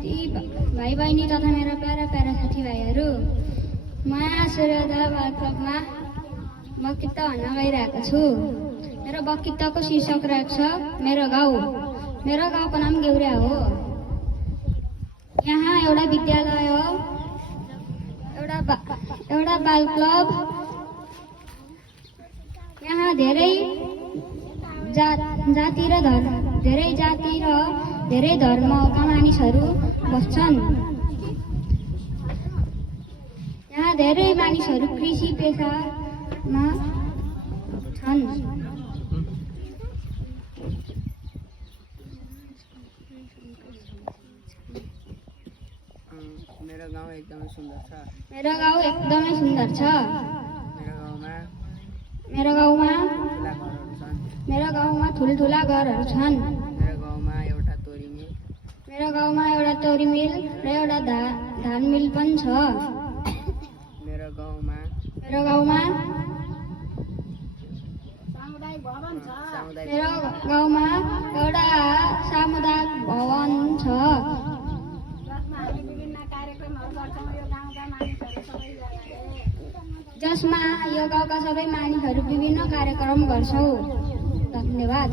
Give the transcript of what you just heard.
भाइ बहिनी तथा मेरा प्यारा प्यारा साथीभाइहरू, म सूर्योदय बाल क्लबमा वक्तृत्व भन्न गइरहेको छु। मेरो वक्तृत्वको शीर्षक रहेको छ मेरो गाउँ। मेरो गाउँको नाम गेउरिया हो। यहाँ एउटा विद्यालय हो, एउटा बाल क्लब। यहाँ धेरै जाति र धेरै धर्मका मानिसहरू बस्छन्। यहाँ धेरै मानिसहरू कृषि पेसामा छन्। मेरो गाउँ एकदमै सुन्दर छ। मेरो गाउँ एकदमै सुन्दर छ। मेरो गाउँमा मेरो गाउँमा ठुल्ठुला घरहरू छन्। मेरो गाउँमा एउटा तोरी मिल र एउटा धान मिल पनि छ। मेरो गाउँमा मेरो गाउँमा एउटा सामुदायिक भवन छ। जसमा यो गाउँका सबै मानिसहरू विभिन्न कार्यक्रम गर्छौँ। धन्यवाद।